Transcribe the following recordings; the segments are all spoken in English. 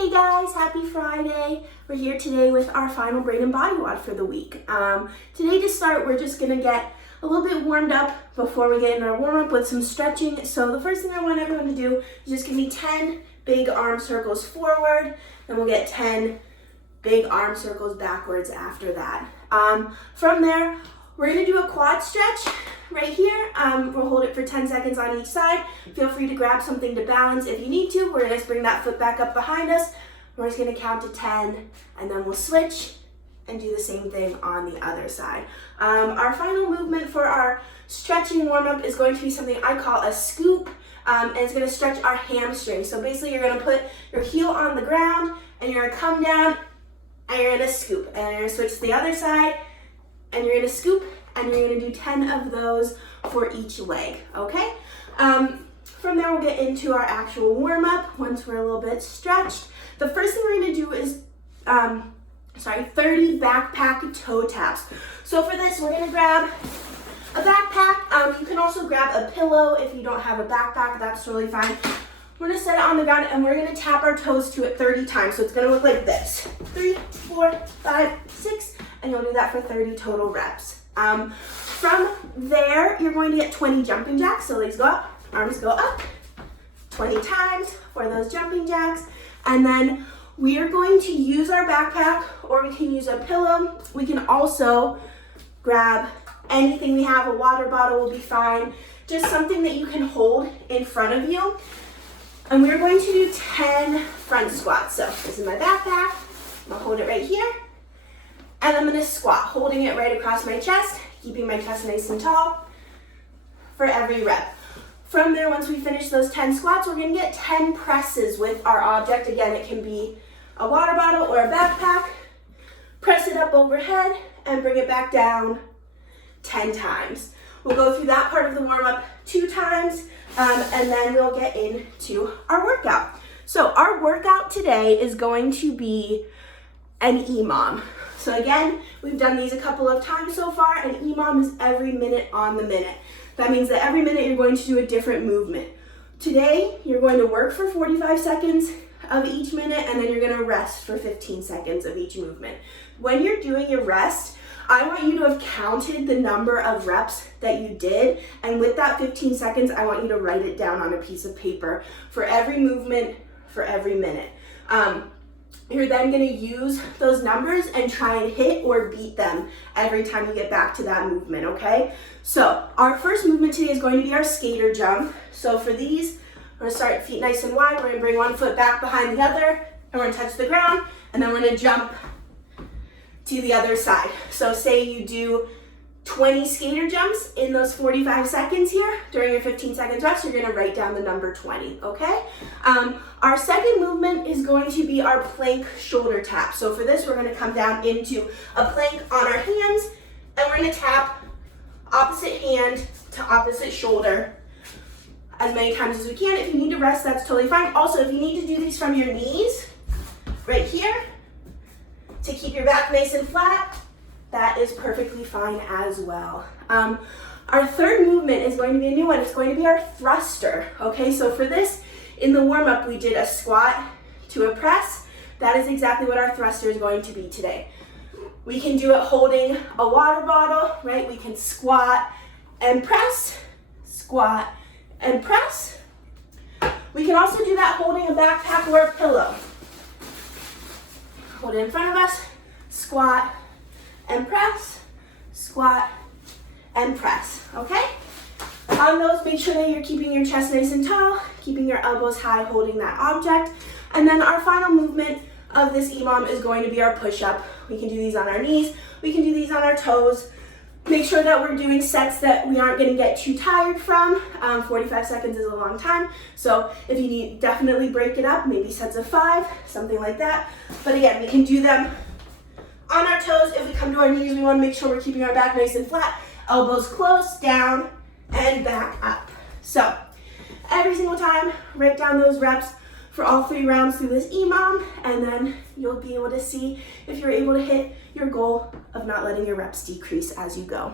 Hey guys, happy Friday. We're here today with our final brain and body WOD for the week. Today to start, we're just gonna get a little bit warmed up before we get into our warm up with some stretching. So the first thing I want everyone to do is just give me 10 big arm circles forward, then we'll get 10 big arm circles backwards after that. From there, we're gonna do a quad stretch right here. We'll hold it for 10 seconds on each side. Feel free to grab something to balance if you need to. We're gonna bring that foot back up behind us. We're just gonna count to 10 and then we'll switch and do the same thing on the other side. Our final movement for our stretching warm-up is going to be something I call a scoop, and it's gonna stretch our hamstring. So basically you're gonna put your heel on the ground and you're gonna come down and you're gonna scoop. And you're gonna switch to the other side and you're gonna scoop and you're gonna do 10 of those for each leg, okay? From there we'll get into our actual warm-up once we're a little bit stretched. The first thing we're gonna do is 30 backpack toe taps. So for this, we're gonna grab a backpack. You can also grab a pillow if you don't have a backpack, that's totally fine. We're gonna set it on the ground and we're gonna tap our toes to it 30 times. So it's gonna look like this. 3, 4, 5, 6, and you'll do that for 30 total reps. From there, you're going to get 20 jumping jacks. So legs go up, arms go up, 20 times for those jumping jacks. And then we are going to use our backpack, or we can use a pillow. We can also grab anything we have. A water bottle will be fine. Just something that you can hold in front of you. And we're going to do 10 front squats. So this is my backpack. I'm gonna hold it right here. And I'm gonna squat, holding it right across my chest, keeping my chest nice and tall for every rep. From there, once we finish those 10 squats, we're gonna get 10 presses with our object. Again, it can be a water bottle or a backpack. Press it up overhead and bring it back down 10 times. We'll go through that part of the warm-up 2 times, and then we'll get into our workout. So our workout today is going to be an EMOM. So again, we've done these a couple of times so far, and EMOM is every minute on the minute. That means that every minute you're going to do a different movement. Today, you're going to work for 45 seconds of each minute, and then you're gonna rest for 15 seconds of each movement. When you're doing your rest, I want you to have counted the number of reps that you did, and with that 15 seconds, I want you to write it down on a piece of paper for every movement, for every minute. You're then gonna use those numbers and try and hit or beat them every time you get back to that movement, okay? So our first movement today is going to be our skater jump. So for these, we're gonna start feet nice and wide. We're gonna bring one foot back behind the other, and we're gonna touch the ground, and then we're gonna jump to the other side. So say you do 20 skater jumps in those 45 seconds here. During your 15 seconds rest, you're gonna write down the number 20, okay? Our second movement is going to be our plank shoulder tap. So for this, we're gonna come down into a plank on our hands, and we're gonna tap opposite hand to opposite shoulder as many times as we can. If you need to rest, that's totally fine. Also, if you need to do these from your knees, right here, to keep your back nice and flat, that is perfectly fine as well. Our third movement is going to be a new one. It's going to be our thruster, okay? So for this, in the warm-up, we did a squat to a press. That is exactly what our thruster is going to be today. We can do it holding a water bottle, right? We can squat and press, squat and press. We can also do that holding a backpack or a pillow. Hold it in front of us, squat and press, squat and press, okay? On those, make sure that you're keeping your chest nice and tall, keeping your elbows high, holding that object. And then our final movement of this EMOM is going to be our push-up. We can do these on our knees, we can do these on our toes. Make sure that we're doing sets that we aren't gonna get too tired from. 45 seconds is a long time, so if you need, definitely break it up, maybe sets of 5, something like that. But again, we can do them on our toes. If we come to our knees, we wanna make sure we're keeping our back nice and flat, elbows close, down, and back up. So every single time, write down those reps for all 3 rounds through this EMOM, and then you'll be able to see if you're able to hit your goal of not letting your reps decrease as you go.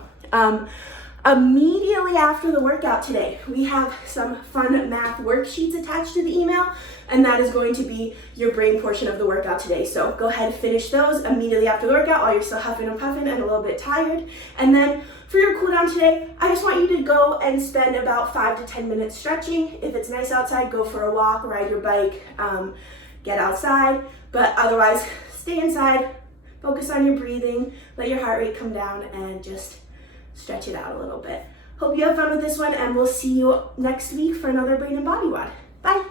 Immediately after the workout today, we have some fun math worksheets attached to the email, and that is going to be your brain portion of the workout today. So go ahead and finish those immediately after the workout while you're still huffing and puffing and a little bit tired. And then for your cool down today, I just want you to go and spend about 5 to 10 minutes stretching. If it's nice outside, go for a walk, ride your bike, get outside. But otherwise, stay inside, focus on your breathing, let your heart rate come down, and just stretch it out a little bit. Hope you have fun with this one, and we'll see you next week for another Brain and Body WOD. Bye.